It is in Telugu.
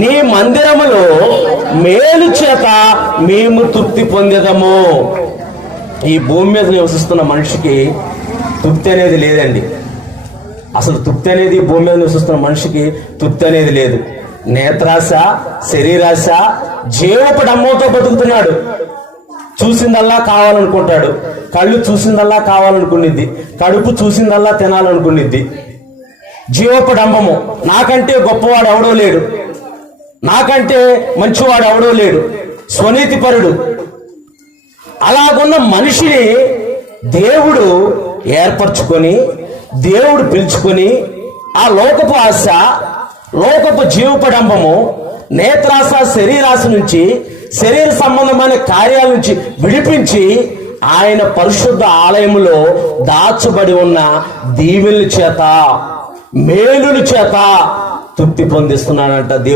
నీ మందిరములో మేలు చేత మేము తృప్తి పొందేదము. ఈ భూమి మీద నివసిస్తున్న మనిషికి తృప్తి అనేది లేదండి. అసలు తృప్తి అనేది భూమి మీద నివసిస్తున్న మనిషికి తృప్తి అనేది లేదు. నేత్రాశ, శరీరాశ, జీవపు డంబంతో బతుకుతున్నాడు. చూసిందల్లా కావాలనుకుంటాడు. కళ్ళు చూసిందల్లా కావాలనుకునిద్ది. కడుపు చూసిందల్లా తినాలనుకునిద్ది. జీవపు డంబము. నాకంటే గొప్పవాడు ఎవడో లేడు, నాకంటే మంచివాడు ఎవడో లేడు, స్వనీతిపరుడు. అలాగున్న మనిషిని దేవుడు ఏర్పరచుకొని, దేవుడు పిలుచుకొని, ఆ లోకపు ఆశ, లోకపు జీవపడంబము, నేత్రాశ, శరీరాశ నుంచి, శరీర సంబంధమైన కార్యాల నుంచి విడిపించి ఆయన పరిశుద్ధ ఆలయములో దాచబడి ఉన్న దీవెనల చేత, మేలుల చేత తృప్తి పొందిస్తున్నాడంట దేవుడు.